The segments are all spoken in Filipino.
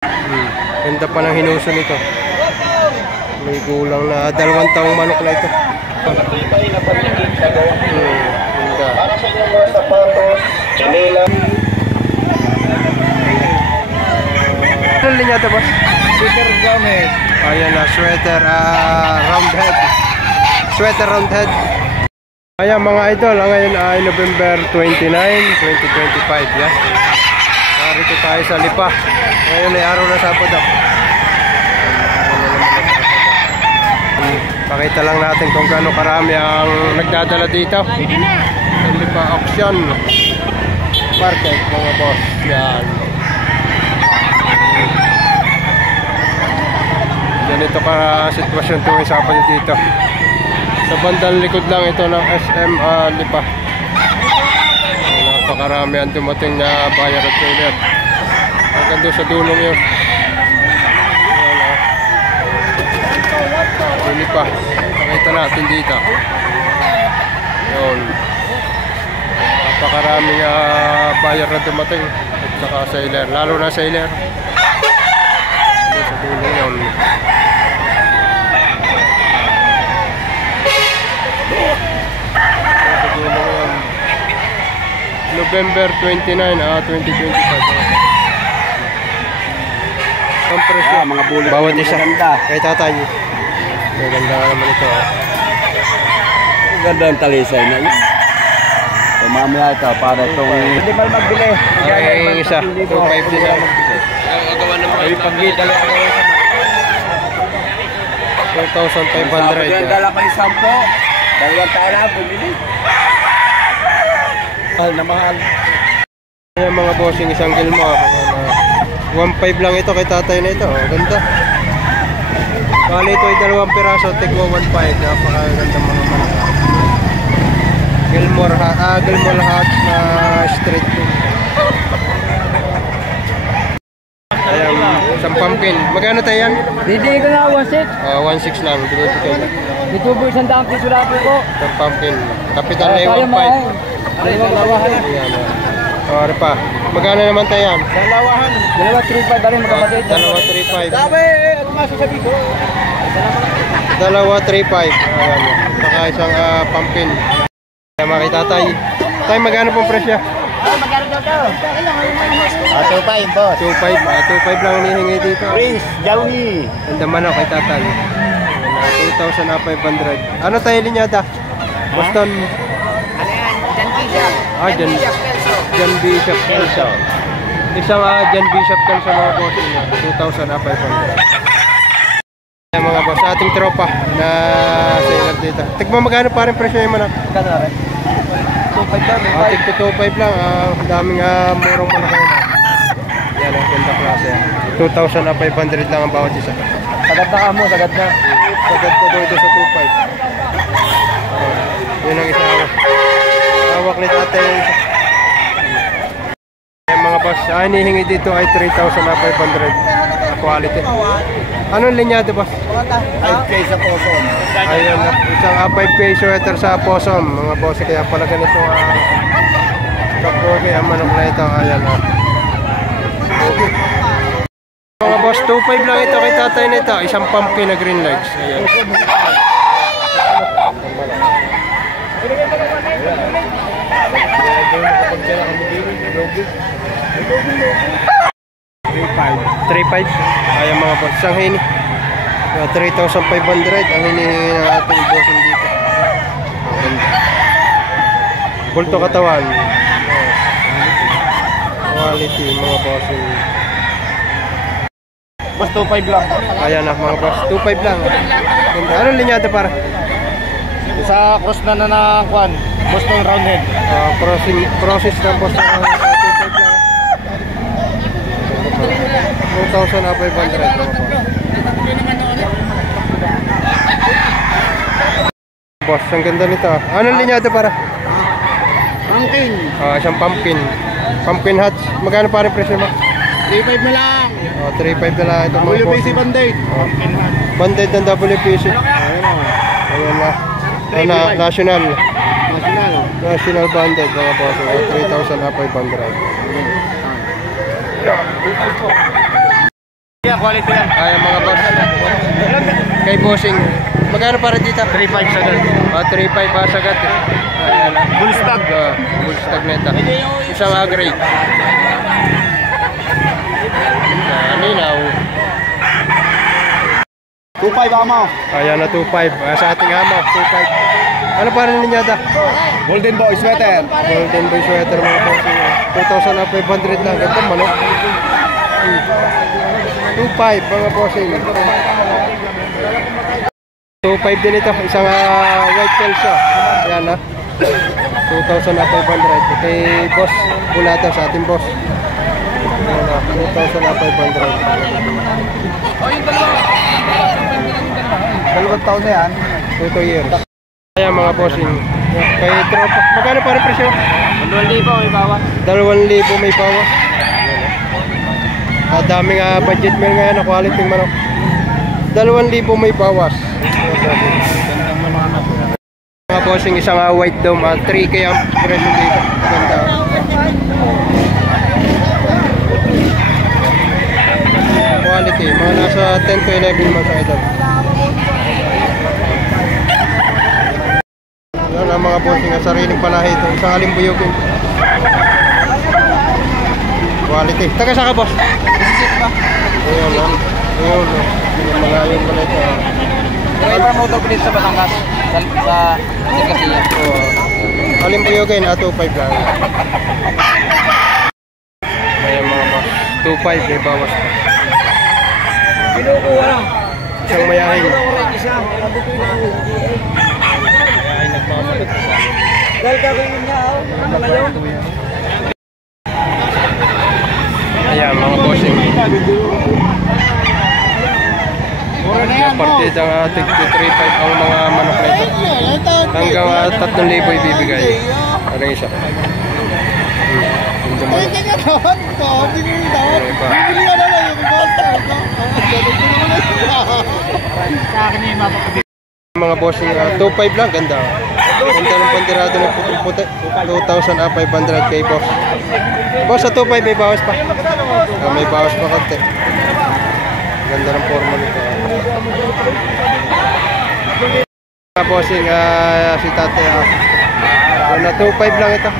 Ganda pa ng hinuso nito. May gulang na 2 taong manok na ito. Ganda. Para sa inyong mga sapatos, chanela. Ano linya ito, boss? Sweater gamit. Ayan na, sweater round head. Sweater round head. Ayan mga idol, ngayon ay November 29, 2025. Yan. Narito tayo sa Lipa. Ngayon ay araw na Sabado. Pakita lang natin kung gaano karami ang nagdadala dito. Sa Lipa Auction Market, mga boss. Yan. Ganito ka sitwasyon tuwing Sabado dito. Sa bandang likod lang ito ng SM Lipa. Napakarami ang dumating na buyer at seller. Hanggang doon sa dulong yun. Lipa. Pakita natin dito. Yun. Napakaraming buyer na dumating. At saka seller. Lalo na seller. Doon sa dulong yun. November 29, 2025. Ang presyo, mga bullet bawat isa. maganda. Kay tatay. Maganda naman ito. Ganda ang talisay na yun. So, mamaya ito para itong... Hindi ba magbili? Ay, isa. 2.5 din yan. Ay, pag-dala ko. 2,500. Ang dala pa isang po. 2 taon na, bumili. Mahal na mahal. Ayan mga bossing, isang Gilmore. 1.5 lang ito kay tatay na ito. Ganda. Bali ito ay 2 piraso. Tigwa 1.5. Napakaganda mga manok. Gilmore Hatch na street food. Ayan, isang pumpkin. Magkano tayo yan? Hindi ko na 1.6. 1.6 lang. Binibigay na. Dito po 100 piso lang po. Isang pumpkin. Kapital na yung 1.5. Ayan. Sorry pa. Magkano naman tayo yan? Dalawahan. 2.35 dali magkapatid. 2.35. Sabi, ano masasabi ko? 2.35. Ayan. Saka isang pumpkin. Kaya makita tayo. Tayo magkano pong presyo? Magkano daw to? 2.5 boss. 2.5. 2.5 lang hinihingi dito. Prince, Jowney. Ganda manok kay tatay. 2,500. Ano tayo linyada? Boston. John Bishop Kelso. Isang John Bishop Kelso mga boss niya. 2,500. Ayan mga boss, ating tropa na seller dito. Tigma magkano pa rin presyo yung manok? Magkano rin? 2.5 lang. Tig to 2.5 lang. Daming murong manok na. Yan ang ganda klase. 2,500 lang ang bawat isa. Sagad na ka mo, sagad na. Sagad ko doon ito sa 2.5. Yun ang isa. Hawak ni tatay yung isa. Ayan mga boss, hinihingi dito ay 3,500 quality. Anong linyado boss? 5K sa poson. Ayun na, isang 5K sweater sa posom. Mga boss, kaya pala ganito kapogi ang manok na ito. Ayan o. Mga boss, 2.5 lang ito kay tatay na ito. Isang pumpkin na green legs. Ayan. 3.5. Ayan mga boss, isang hini 3,500 ang hinihingi ng ating bossing dito. Bulto katawan, quality mga bossing. Boss, 2.5 lang. Ayan na mga boss, 2.5 lang. Ganda. Anong linyada para? Sa cross na ng kwan. Boston Roundhead. Process ng boss na 2.5 lang. 2,500 mga boss. Boss, ang ganda nito. Anong linyada para? Pumpkin. Isang pumpkin. Pumpkin hatch. Magkano pa rin presyo mo? 3.5 na lang. 3.5 na lang. Itong mga WPC boss. Band-Aid. Band-Aid ng WPC. Ayan na. National. National Band-Aid mga boss. 3,500. quality yan. Kaya mga boss. Kay bossing. Magkano para dito? 3.5 sagad. 3.5 pa sagad. Ayan na. Bull stock. Bull stock na ito. Isang agrate. Ninaw. 2.5 amaw. Ayan na 2.5. Sa ating amaw, 2.5. Ano pa rin ninyo ito? Golden Boy sweater. Golden Boy sweater mga bossing. 2,500 lang. Ito manok. 2.5 mga bossing. 2.5 din ito. Isang white tail siya. Ayan na. 2,500. Kay boss. Bulata sa ating boss. Ayan na. 2,500. Dalawang taon na yan. 2 years. Ayan mga bossing. Kay tropa. Magkano pa rin presyo? 2,000 may bawas. 2,000 may bawas. Daming budget meal ngayon na quality manok. 2,000 may bawas. Mga bossing, isang white dome. 3K ang presyo dito. Ganda. Quality. Mga nasa 10 to 11 months ito. Yan ang mga bossing. Sariling palahi ito. Isang alimbuyugin. Quality. Taga saan ka, boss? Ayun lang. Ayun lang. Malayo pala ito. Driver mo daw pilit sa Batangas. Sa Kasiya. Oo. Alimbuyugin. 2.5 lang. Ayan mga boss. 2.5 may bawas pa. Kinukuha lang. Isang mayahin. Dahil gagawin niya, malayo. Ayan mga bossing. Yung partida nga tig 3.5 ang mga manok na ito. Hanggang 3,000 ibibigay. Ano yung isa? Yung dumanok. Mga bossing, 2.5 lang, ganda. Ganda ng pandirado ng puti. 2,500 kay boss. Boss, sa 2.5 may bawas pa. May bawas pa konti. Ganda ng forma nito. Mga bossing, si tate. Na 2.5 lang ito.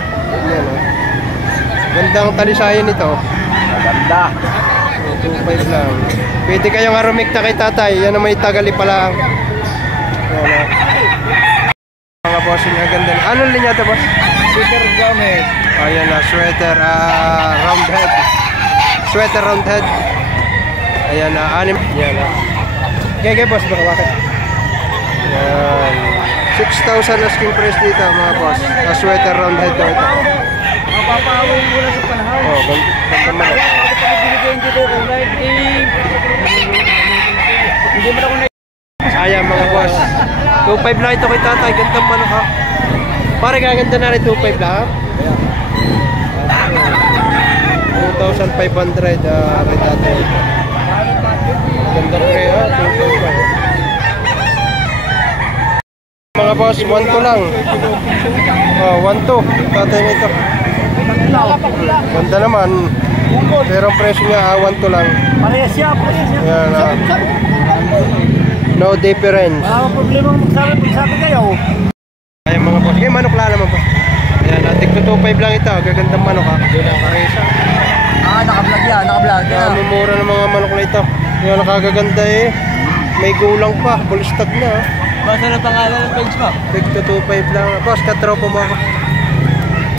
Yan, gandang talisayan nito. Maganda. 2.5 lang. Pwede kayong arumikta kay tatay. Yan naman itagali pa lang. Yan, mga bossing, ganda. Anong linya ito, boss? Super gamit. Ayan na, sweater round head. Sweater round head. Ayan na, anim. Yan na. Okay, boss, baka bakit? Yan. 6,000 asking price dito, mga boss. Sweater round head daw ito. Mapapawin mo na sa panahon. Oh, ganda naman. Ayan mga boss. 2.5 lang ito kay tatay. Gandang manok ha. Pare gaganda na rin 2.5 lang ha. 2,500 kay tatay. Gandang pre ha. 2.5. Mga boss, 1-2 lang. Oh, 1-2. Tatay nito. Ganda naman. Pero ang presyo niya 1-2 lang. Parehas siya, parehas siya. Yan, no difference. Wala problema magsabi kayo. Ayan mga boss. Ngayon manok lang naman po. Ayan, tig 2.5 lang ito. Gagandang manok ha. Karesa. Naka-vlog yan, naka-vlog. Mumura ng mga manok na ito. Yan, nakagaganda eh. May gulang pa. Full stock na ha. Basta na pangalan ng page mo? Tig 2.5 lang. Boss, katropo mo ako.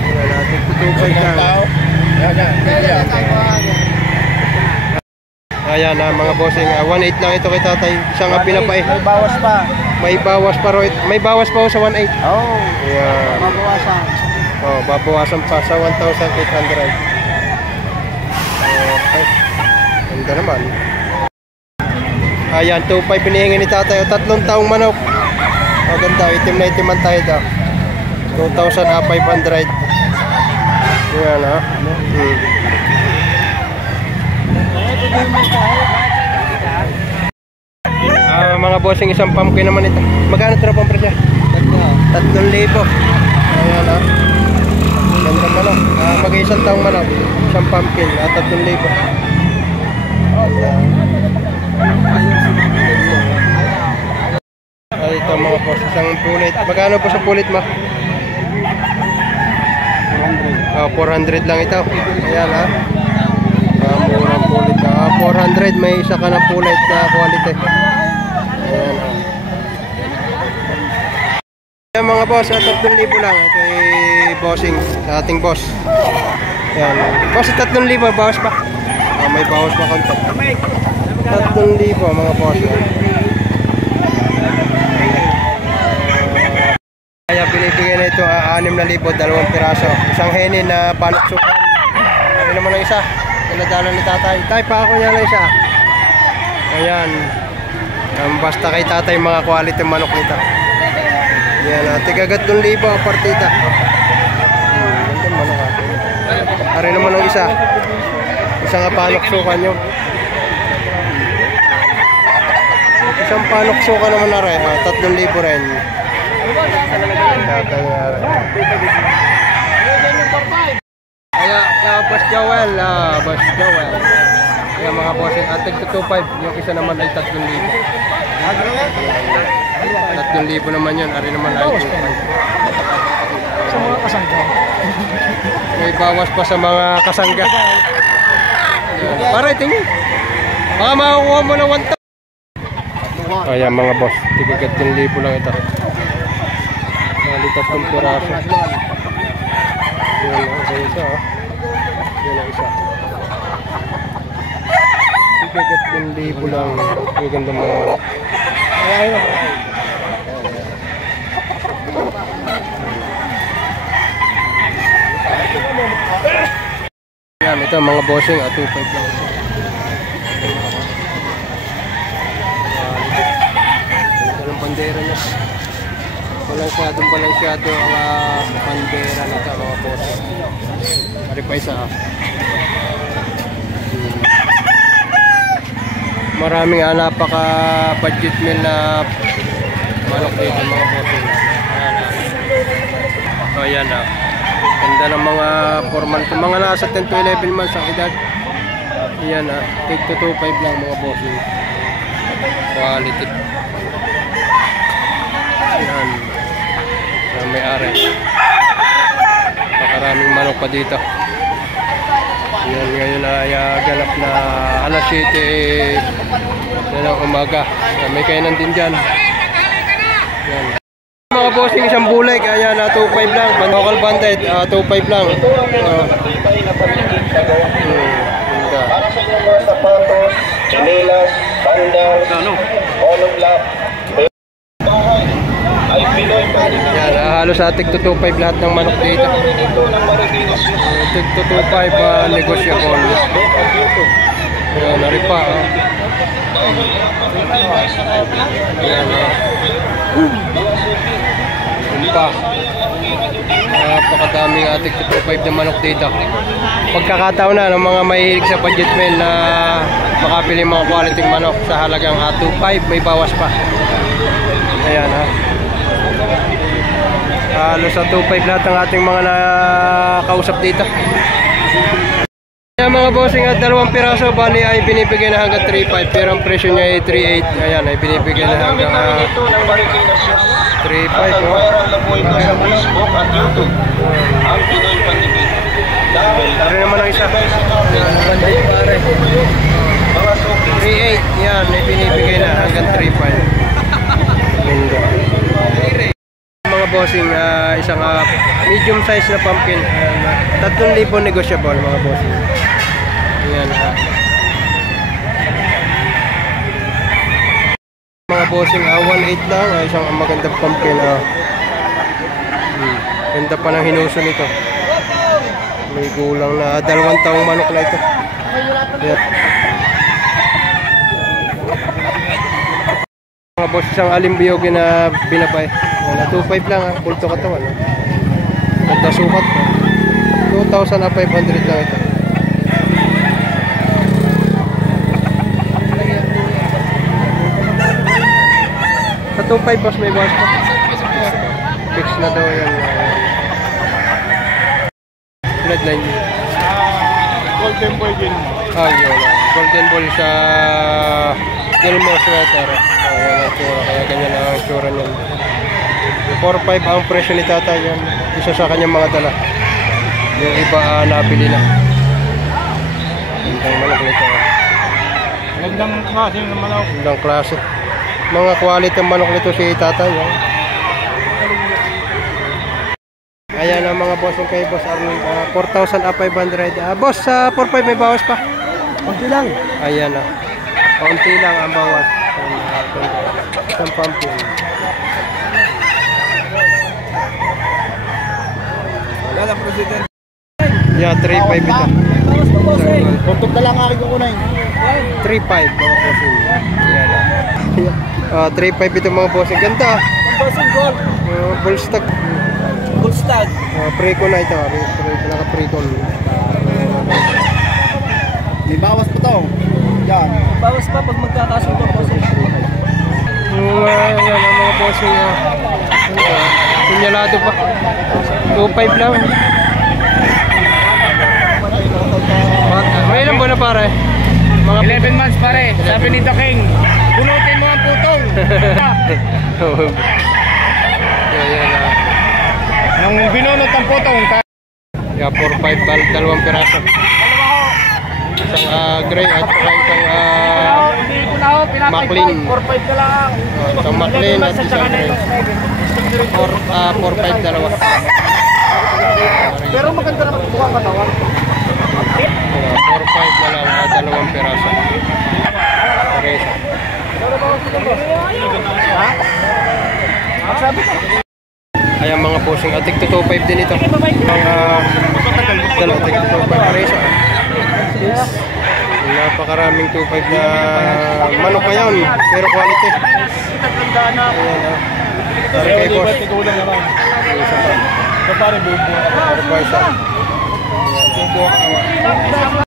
Ayan, tig 2.5 lang. Ayan na mga bossing, 1.8 lang ito kay tatay. Isang pinapay. May bawas pa. May bawas pa ro. May bawas pa sa 1.8. Oo. Ayan. Mabawasan. Oh, babawasan pa sa 1,800. Okay. Ganda naman. Ayan, 2.5 binihingi ni tatay. 3 taong manok. Oh, ganda. Itim na itiman tayo daw. 2,500. Ayan ha. Mga bossing, isang pumpkin naman ito. Magkano ito na pang presyo? 3,000. Ayan ha. Ganda manok. Mag-isang taong manok. Isang pumpkin. 3,000. Magkano po sa pulit mo? 400 lang ito. Ayan ha. Murang pulit. 400, may isa ka ng pulit na quality. Ayan ha. Ayan mga boss, 3,000 lang kay bossing, sa ating boss. Ayan. Boss, 3,000, bawas pa. May bawas pa konti. 3,000 mga boss. Kaya binibigyan na ito 6,000, 2 piraso. Isang henin na panuksukan. Ano naman ang isa? Pinadala ni tatay. Tay, pa ako niya lang isa. Ayan. Basta kay tatay mga quality manok nito. Yan, tigagat 3,000 ang partida. Ganda manok ha. Ari naman ang isa. Isang panuksukan nyo. Isang panuksukan naman na rin. 3,000 rin. Kaya Boss Joel, kaya mga bossing, atig 2,500, yung isa naman ay 3,000. 3,000 naman yun, ari naman ay 2,500. Sa mga kasangga. May bawas pa sa mga kasangga. Para tingin, baka makakuha mo ng 1,000. Ayan mga boss, tigagat 3,000 lang ito. Nalitas ng piraso. Yan ang isa. Yan ang isa. Tigagat 3,000 lang. Ang ganda mga manok. Yan, ito mga bossing, 2,500 lang ito. Ito ang bandera niya. Balansyado ang bandera na ito mga bossing. Hari pa isa. Maraming napaka budget meal na manok dito mga bossing. So yan na. Ganda ng mga 4 months. Mga nasa 10 to 11 months ang edad. Yan na. Take to 2,500 lang mga bossing. Quality. Yan. May ari. Makaraming manok pa dito. Yan, ngayon ay ganap na alas 7 ng umaga. May kainan din dyan. Yan. Mga bossing, isang bulay. Kaya na 2,500 lang. Local banded, 2,500 lang. Para sa mga sapatos, chinelas, bandal, monoblock, ay Pinoy Palitan. Yan, halos atik to 2,500 lahat ng manok dito. Atik to 2,500 negosyable. Yan, naripa. Yan, pa. Napakadaming atik to 2,500 na manok dito. Pagkakataon na ng mga mahilig sa budget meal na makapili mga quality manok sa halagang 2,500, may bawas pa. Ayan ha. Halos sa 2,500 lahat ng ating mga nakausap dito. Ayan mga bossing, at 2 piraso bali ay binibigay na hanggang 3,500, pero ang presyo niya ay 3,800. Ayan, ay binibigay na hanggang 3,500 no? Facebook at YouTube ang Pinoy Palitan. Dari naman ang isa. Bandit pare. 3,800. Yan, ay binibigay na hanggang 3,500. Mga bossing, isang medium size na pumpkin. 3,000 negosyable mga bossing. Yan mga bossing, 1,800 lang. Isang magandang pumpkin. Ganda pa ng hinuso nito. May gulang na 2 taong manok na ito. Yan. Mga boss, isang alimbiyogi na binabay. 2,500 lang ha, pulto katawan. Ganda sukat. 2,500 lang ito. Sa 2,500 boss, may bawas pa. Fix na daw yan. Bloodline. Golden boy din. Yun. Golden ball sa Gilmore sweater. Yan ang tsura. Kaya ganyan ang tsura niya. 4.5 ang presyo ni tatay. Yan. Isa sa kanyang mga dala. Yung iba nabili na. Gandang manok nito. Gandang klase ng manok. Gandang klase. Mga quality ng manok nito si tatay. Yan. Ayan ang mga boss yung kay Boss Arnold. 4,500. Boss, 4.5 may bawas pa? Kunti lang. Ayan na. Kaunti lang ang bawas. Isang pumpkin. Wala president. Yeah, 3.5 ito. Tutok na lang aking kukunin. 3.5 mga bossing. Ayan na. 3.5 ito mga bossing. Ganda. Bossing gold. Bullstag. Bullstag. Precon na ito. Naka-precon. May bawas pa to. Yan. Bawas pa pag magkakasundo bossing. Ayan ang mga bossing. Sinyalado pa. 2.5 lang. May ilang buwan na pare? Mga 11 months pare. Sabi ni The King, bunutin mo ang putong. Ayan na. Nung binunot ang putong, Yeah, 4.5 dalawang piraso. Isang gray at saka isang McLean. 4-5 ka lang. Isang McLean at isang gray. 4.5 dalawa. Pero maganda naman buka ang katawan. 4.5 na lang dalawang piraso. Pares. Ayan mga posing atik to 2.5 din ito. Mga dalawang atik to 2.5 pares. Napakaraming 2.5 na manok ngayon, pero quality. Ayan, Tari kay boss. Isa pa. Ito pare bubo. Tari pa isa.